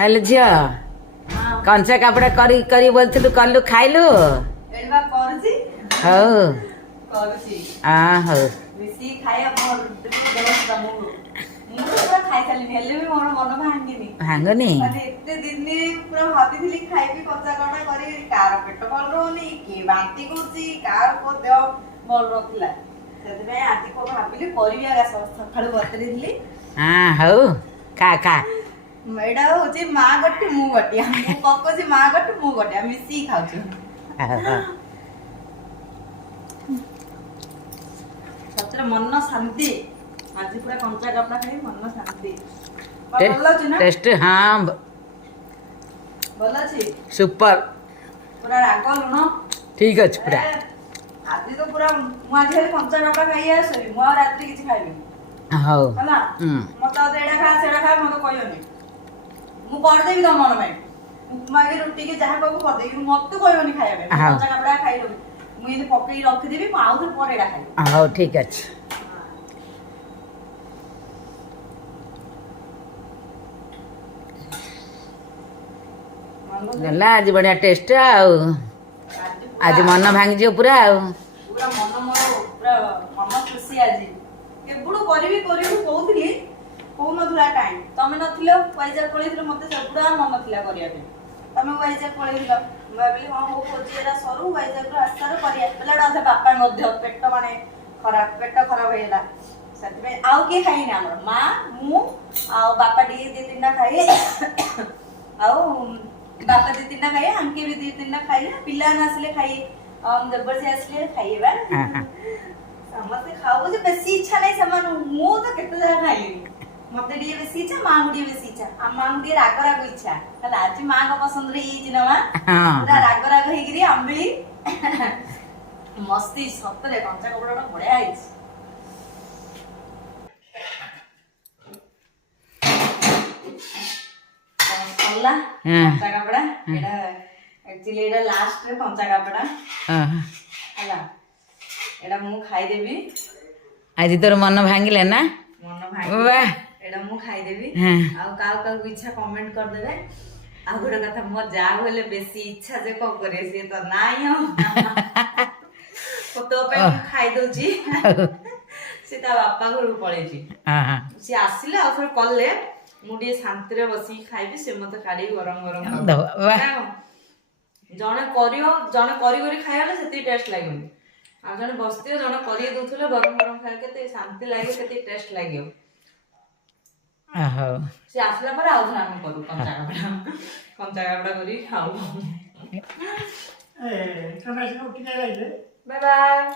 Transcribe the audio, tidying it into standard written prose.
hello झियो कंचा कपड़ा करी करी बोलथिलु कल्लु खाइलु एडवा करजी हो करजी हो बेसी खाया मोर दस दमु मु पूरा खाइ साली हेले भी मोर मन भांगिनी भांगनी माने एते दिन पूरा भाबिथिली खाइबी कंचा कपड़ा करी कार पेट भल रहनी के बांती करजी कार को देह भल रखला सेते आज को भाबिली करिया गा सखाळु बतरी दिली हां हो खा खा मैडा होची मा गट्टी मु गट्टी हम कक्कोची मा गट्टी मु गट्टी हम मिसी खाउछु सत्र मन शांति आज पूरा कंचा कपड़ा खाई मन शांति भल अछि ना टेस्ट हां भल अछि सुपर पूरा राग लुण ठीक अछि पूरा आज तो पूरा मु आज कंचा कपड़ा खाई आसरी मु रात्रि किछि खाइबी हो हला मत एडा खा सेडा खा मत कहियोनी मु कर देबी त मन में उपमा के रोटी के जहा कहबो कर देबी मत कहियोनी खाइबे कंचा कपड़ा खाइ लो मु ये पकई रख देबी मु आउ पर एडा खाइ हो ठीक अछि गला आज बढ़िया टेस्ट आउ आज मन भांगी जो पूरा आउ पूरा मन मोर पूरा मन खुशी आज केबुडू करबी कहउथली कहू नथुला टाइम तमे नथिलो वाइजा पळेथिलो मते सबुडा मन नथिला करिया पे तमे वाइजा पळेथिलो भाबिली हां हो खोजिएला सरू वाइजा को आस्तार करिया बेलाडा से बापा मध्य पेट माने खराब पेट खराब हेला सतमे आउ के खाइना हमर मां मु आ बापा डी तीनटा खाइ आउ बापा दी तीनटा खाइ हमके भी दी तीनटा खाइ पिला न आसले खाइ हम दबर से आसले खाइबा समस्त खाओ जे बेसी इच्छा नहीं समान मु तो केते जगह खाइली मते डी बेसी इच्छा मां गुडी बेसी इच्छा आ मां गुडी राग राग इच्छा हला आज मां को पसंद रे ई जिना मां पूरा राग राग हे गिरी आंबली मस्ती सतरे कंचा कपड़ा बढिया आइछ अल्ला कंचा कपड़ा एडा एक्चुअली एडा लास्ट रे कंचा कपड़ा हला एडा मु खाइ देबी आज तोर मन भांगिले ना मन भाई वाह एडा मु खाइ देबी आ का इच्छा कमेंट कर देबे आ गोटा कथा मो जा होले बेसी इच्छा जे को करे से तो नाही हो तो पे खाइ दोची से ता बापा घर पळे छी से आसिले आ फिर कल्ले मुडी शांति रे बसी खाइबी से मते काडी गरम गरम वाह जने करियो जने करी करी खाइले सेती टेस्ट लागोनी आ जने बसते जने करिए दउथले गरम गरम खाइ केते शांति लागे केते टेस्ट लागियो आहो से आसला पर आउ हम करू कंचा कपड़ा करी खाऊ ए कमाई से उठी जाइले बाय बाय